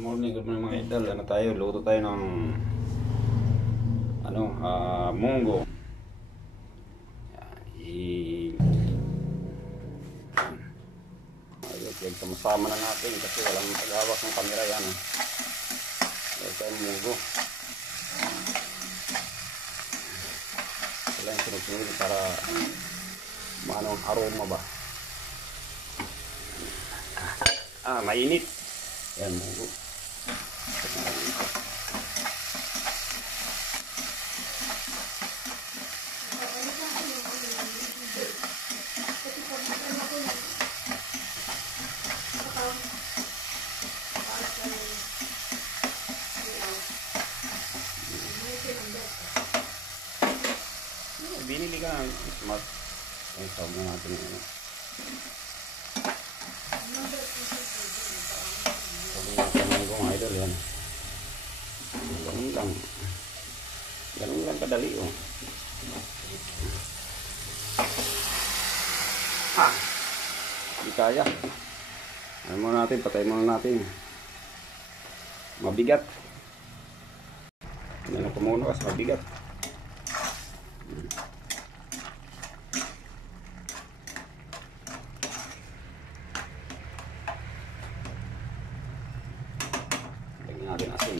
Good morning mga idol. Ano tayo? Luto tayo ng munggo. Ayun, kamasama na natin kasi walang paghawak ng kamera yan. Ayun tayo munggo. Wala yung sunod-sunod para maanong aroma ba. Mainit. Yan, munggo. Binili ka ng smart. Ay, sawag na natin yun. Sawag natin ng mga idol yan. Ganun lang kadali oh. Hindi kaya. Ano muna natin, patay muna natin. Mabigat. Ano ko muna kasi mabigat. Lagyan natin asin.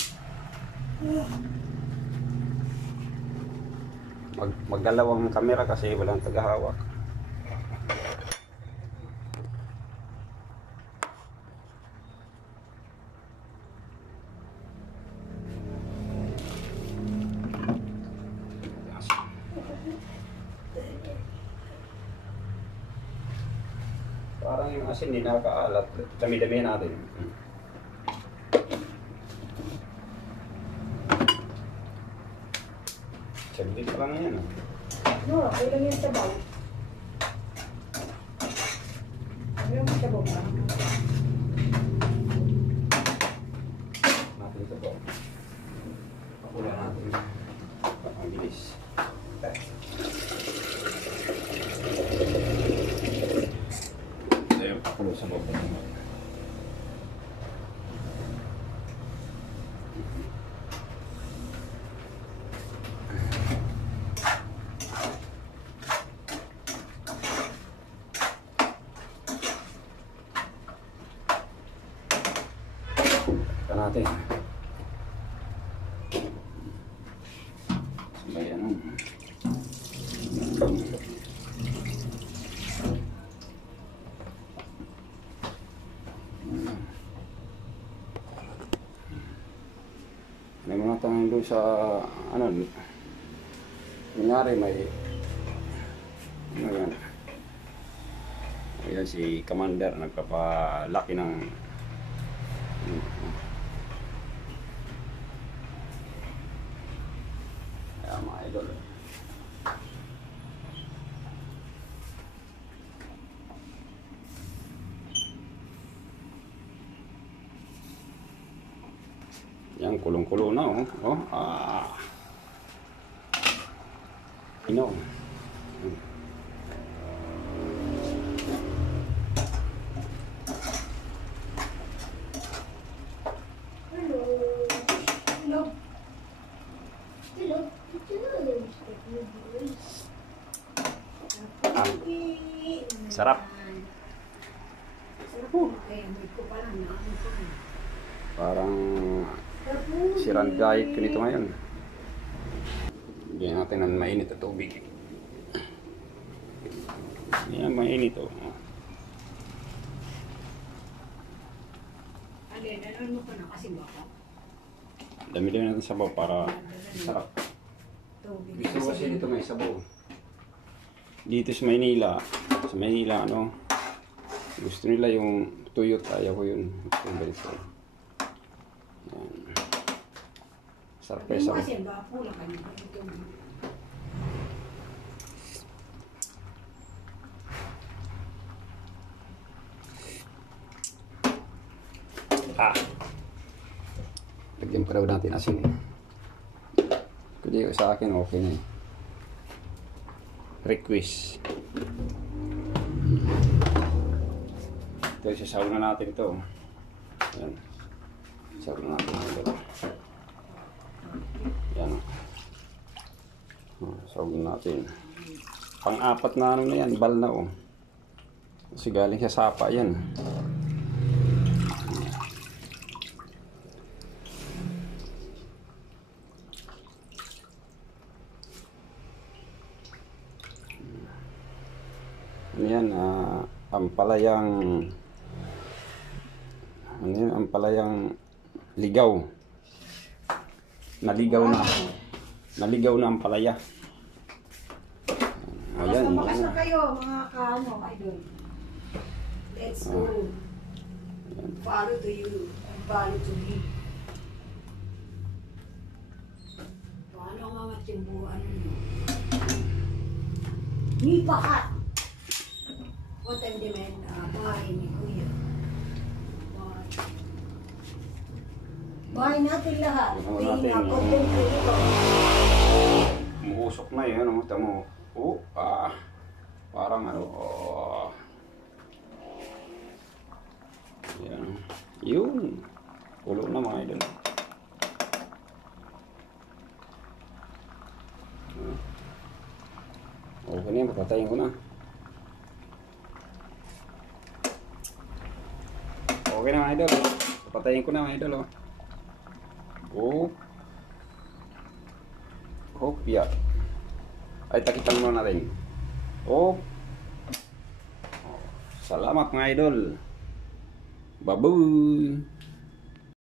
Maggalaw ang kamera kasi walang tagahawak. Parang yung asin hindi nakakaalat. Dami-dami natin. Saglit pa lang yan. No, okay lang yung sabaw. Ano yung sabaw ba? Natin ito po. Pakula natin. Ang bilis. Ito yung pakulo sa baba. Natin. Ayan. May mga tanong doon sa kunyari may yan. Ayan si Commander nagpapalaki ng mga idol. Yan, kulong-kulo na oh. Ino. Sarap. Parang sirandahit ko nito ngayon. Bigyan natin ng mainit na tubig. Yan, mainit oh. Ano mo pa na kasi baka? Dami-dami natin sabaw para sarap. Gusto ko kasi dito may sabaw. Dito sa Maynila, gusto nila yung tuyot, ayaw ko yun. Yung ganito. Yan. Sarap kayo sa lagyan pa daw natin asin eh. Kundi sa akin okay na eh. Request. Ito, isasaw na natin ito. Ayan. Sabi natin mga idol. Yan. Sabi natin. Pang-apat na ano na yan, bal na oh. Kasi galing sa sapa yan. Ano yan, ampalayang ano yan, ampalayang ligaw. Naligaw na. Naligaw na ampalaya. Ayan. Bakas na kayo, mga kaano, idol. Let's go. Follow to you and follow to me. Paano ang mga timbuhan nyo? Ni pakat. What time di men, bahay ni Kuya. Bahay natin lahat. Bahay natin, Tingnan ko kung ito. Umuusok na yun, ano, tamo. Parang ano, yan. Yun. Pulo na mga idol. Okay na yan, papatayin ko na. Okay na mga idol. Papatayin ko na mga idol. Hopya. Ay, takipan mo natin. Salamat mga idol. Babuy.